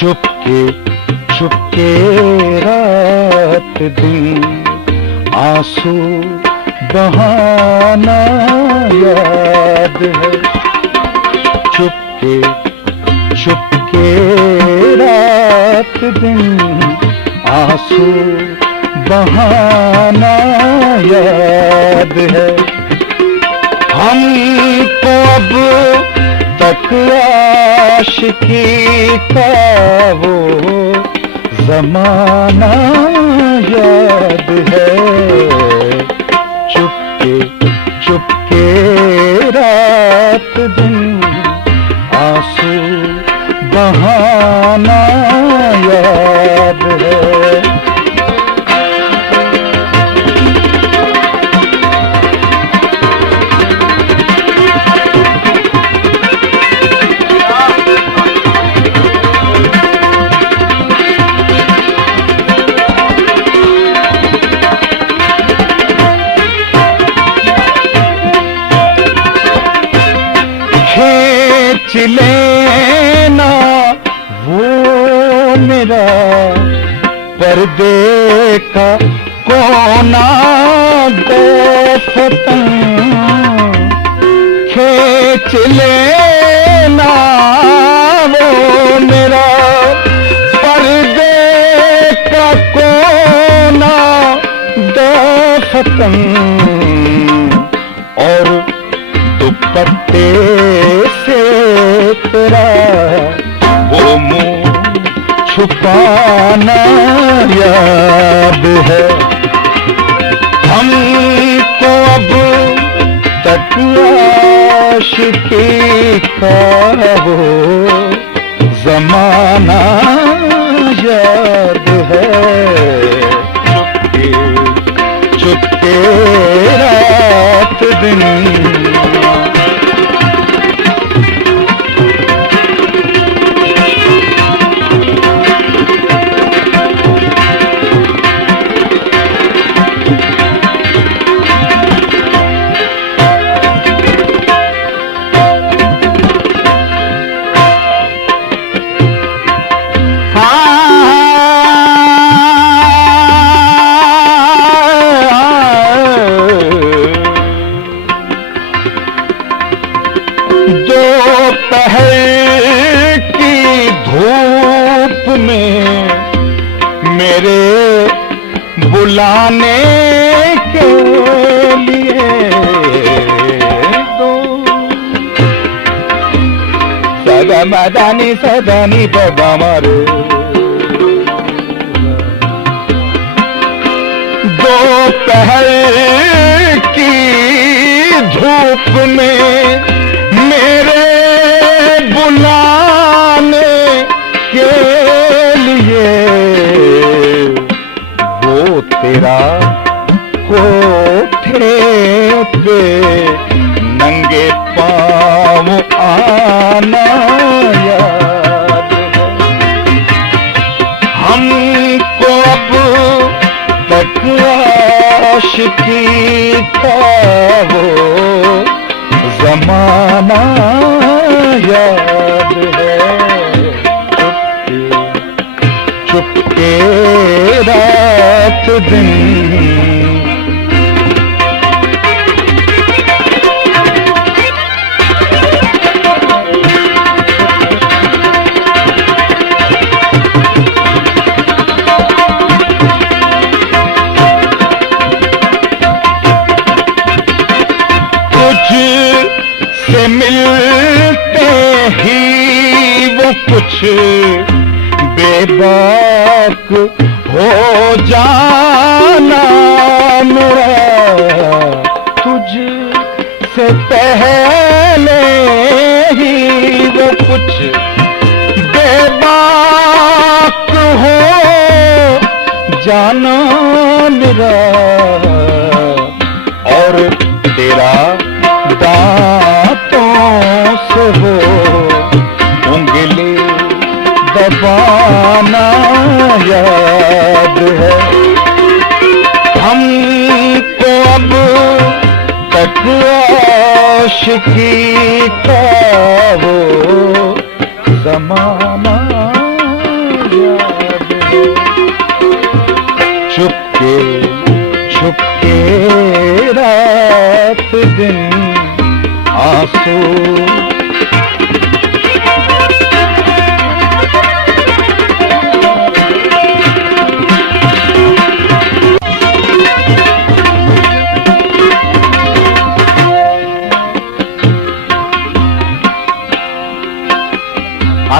चुपके चुपके रात दिन आंसू बहाना याद है। चुपके चुपके रात दिन आंसू बहाना याद है। हमको अब तक आशिकी का वो जमाना याद है। चुपके चुपके रात दिन आंसू बहाना याद है। खींच लेना वो मेरा पर्दे का कोना दोस्तन। खींच लेना वो मेरा पर्दे का कोना दोस्तन। और दुपट्टे से तेरा वो मुंह छुपाना याद है। हमको अब तक आशिकी का वो जमाना याद है। चुपके चुपके रात दिन दोपहर की धूप में मेरे बुलाने के लिए दो सदा मदानी सदानी बाबा मारे। दोपहर की धूप में मेरे बुलाने के लिए वो तेरा कोठे पे नंगे पाँव आना याद है। हमको अब तक आशिकी का वो जमाना याद है। चुपके चुपके रात दिन से मिलते ही वो कुछ बेबाक हो जाना मेरा। तुझ से पहले ही वो कुछ बेबाक हो जाना मेरा। और तेरा दांतों से हो उंगली दबाना याद है। हमको अब तक आशिकी का वो जमाना चुपके चुपके रात दिन आंसू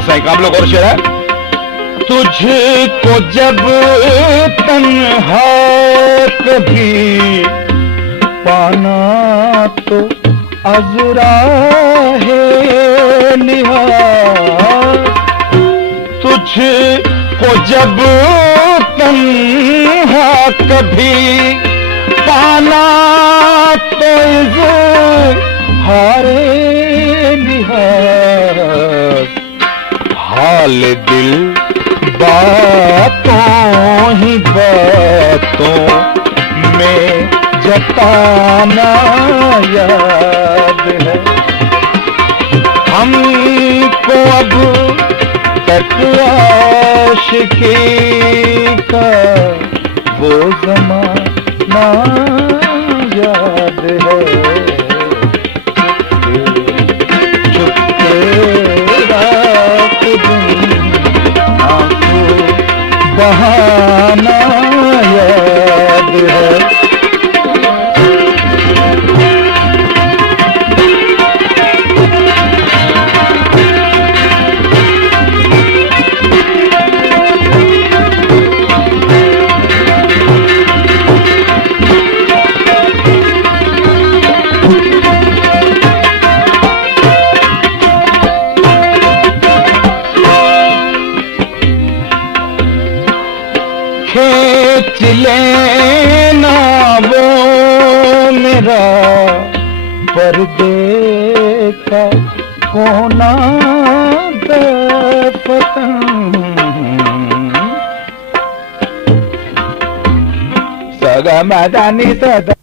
साईं काम लोग और शेर है। तुझको जब तन्हा कभी पाना तो अज़रा है निहार। तुझको जब तन्हा कभी पाना तो इज़हार निहार। हाल दिल बातों ही बातों में जताना याद है। हमको अब तक आशिकी का वो ज़माना याद है। बहाना याद है। खींच लेना वो मेरा पर्दे का कोना दफतन। सगा मदानी सदा